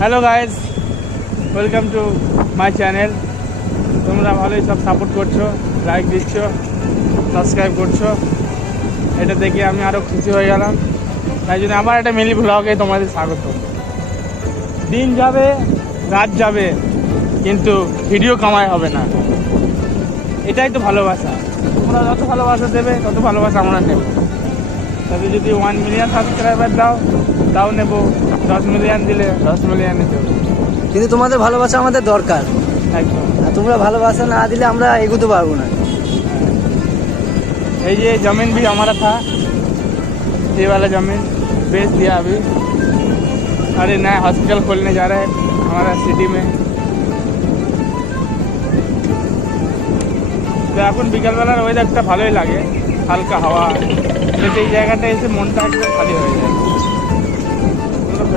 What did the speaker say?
Hello guys, welcome to my channel. তোমরা ভালোই সব সাপোর্ট করছো, লাইক দিচ্ছ, সাবস্ক্রাইব করছো। এটা দেখে আমি আরও খুশি হয়ে গেলাম। তাই জন্য আমার একটা মিনি ব্লগে তোমাদের স্বাগত। দিন যাবে, রাত যাবে, কিন্তু ভিডিও কামাই হবে না। এটাই তো ভালোবাসা। তোমরা যত ভালোবাসা দেবে তত ভালোবাসা আমরা নেব। তবে যদি 1 মিলিয়ন সাবস্ক্রাইবার দাও তাও নেব, 10 মিলিয়ন দিলে 10 মিলিয়নে দেবো। কিন্তু তোমাদের ভালোবাসা আমাদের দরকার। একদম। আর তোমরা ভালোবাসা না দিলে আমরা এগোতে পারবো না। ये ज़मीन भी हमारा था, ये वाला ज़मीन बेच दिया अभी। अरे नया हॉस्पिटल खोलने जा रहे हैं हमारा सिटी में। তো এখন বিকালবেলার ওয়েদারটা ভালোই লাগে, হালকা হাওয়া। কিন্তু এই জায়গাটা এসে মনটা একদম খালি হয়ে যায়।